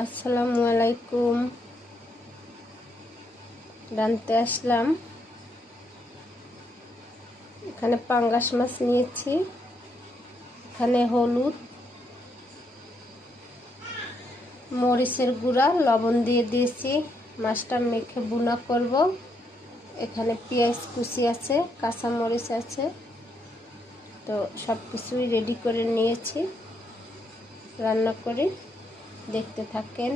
আসসালামু আলাইকুম রানতে আসলাম। এখানে পাঙ্গাস মাছ নিয়েছি। এখানে হলুদ, মরিচের গুঁড়া, লবণ দিয়ে দিয়েছি। মাছটা মেখে বুনা করব। এখানে পেঁয়াজ কুচি আছে, কাঁচা মরিচ আছে। তো সব কিছুই রেডি করে নিয়েছি। রান্না করি। দেখতে থাকেন।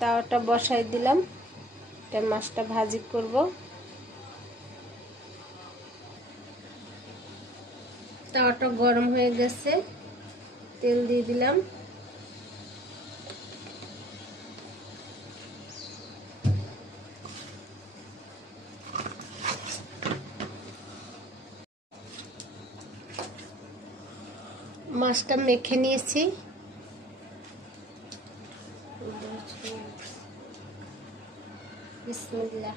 তাওয়াটা বসাই দিলাম। এটা মাছটা ভাজি করব। তাওয়াটা গরম হয়ে গেছে। তেল দিয়ে দিলাম। মাছটা মেখে নিয়েছি। বিসমিল্লাহ।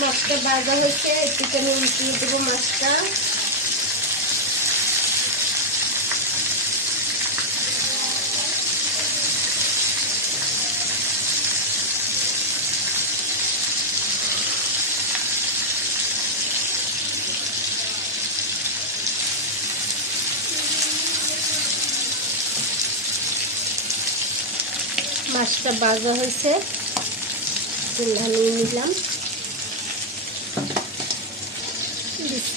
মাছটা বাজা হয়েছে চিকেন উল্টিয়ে দেবো মাছটা। মাছটা বাজা হয়েছে। নিলাম।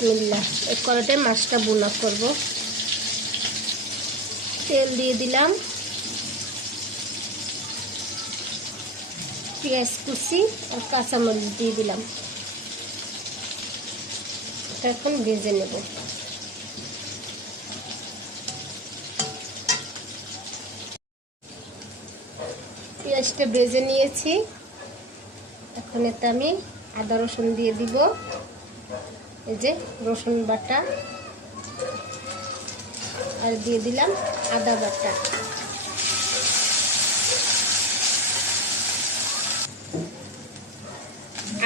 বিসমিল্লা এই কড়াতে মাছটা বোনা করব। তেল দিয়ে দিলাম। পেঁয়াজ কুচি আর কাঁচামরিচ দিয়ে দিলাম। এখন ভেজে নেব। পেঁয়াজটা ভেজে নিয়েছি। এখন এতে আমি আদা রসুন দিয়ে দিব। এই যে রসুন বাটা। আর দিয়ে দিলাম আদা বাটা।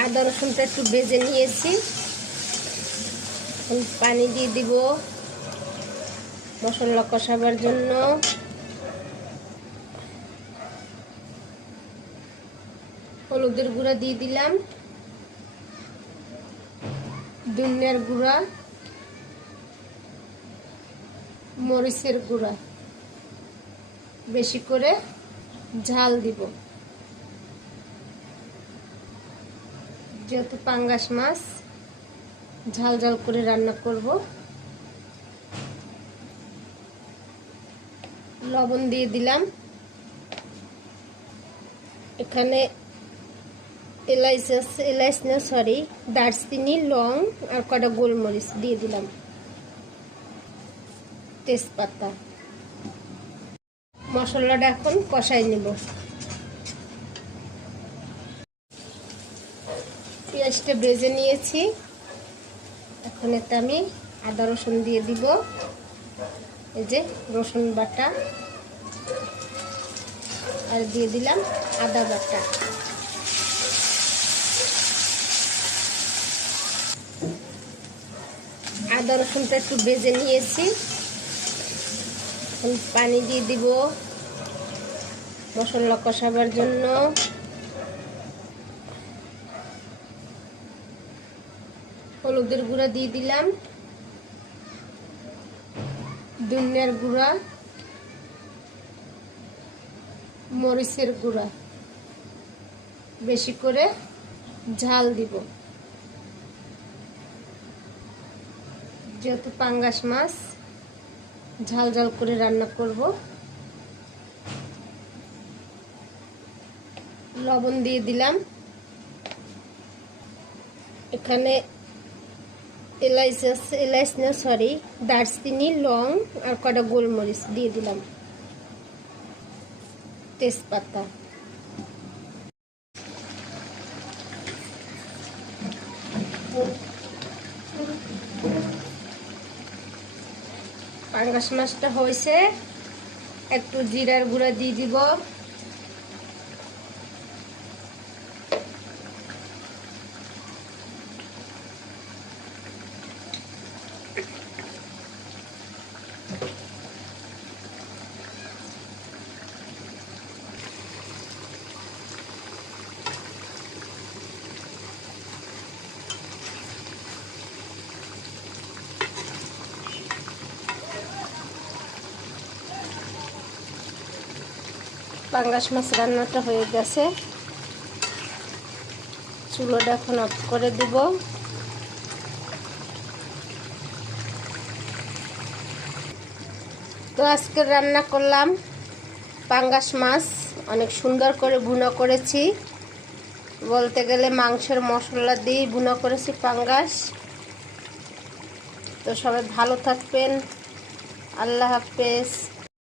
আদা রসুনটা একটু ভেজে নিয়েছি। পানি দিয়ে দিব মশলা কষাবার জন্য। হলুদের গুঁড়া দিয়ে দিলাম। ধনিয়ার গুঁড়া, মরিচের গুঁড়া। বেশি করে ঝাল দিব। যেহেতু পাঙ্গাস মাছ, ঝাল ঝাল করে রান্না করব। লবণ দিয়ে দিলাম। এখানে এলাইচ আছে এলাইচ না সরি দারচিনি, লং আর কটা গোলমরিচ দিয়ে দিলাম। তেজপাতা। মশলাটা এখন কষাই নেব। পেঁয়াজটা ভেজে নিয়েছি। এখন এতে আমি আদা রসুন দিয়ে দিব। এই যে রসুন বাটা। আর দিয়ে দিলাম আদা বাটা। আদা রসুনটা একটু ভেজে নিয়েছি। পানি দিয়ে দিব মশলা কষাবার জন্য। হলুদের গুঁড়া দিয়ে দিলাম। ধনিয়ার গুঁড়া, মরিচের গুঁড়া। বেশি করে ঝাল দিব। যেহেতু পাঙ্গাস মাছ, ঝাল ঝাল করে রান্না করব। লবণ দিয়ে দিলাম। এখানে এলাইচ এলাইচ না সরি দারচিনি, লং আর কটা গোলমরিচ দিয়ে দিলাম। তেজপাতা। Thank you. পাঙ্গাস মাছটা হয়েছে। একটু জিরার গুঁড়া দিয়ে দিব। পাঙ্গাস মাছ রান্নাটা হয়ে গেছে। চুলোটা এখন অফ করে দিব। তো আজকে রান্না করলাম পাঙ্গাস মাছ। অনেক সুন্দর করে ভুনা করেছি। বলতে গেলে মাংসের মশলা দিয়ে ভুনা করেছি পাঙ্গাস। তো সবাই ভালো থাকবেন। আল্লাহ হাফেজ।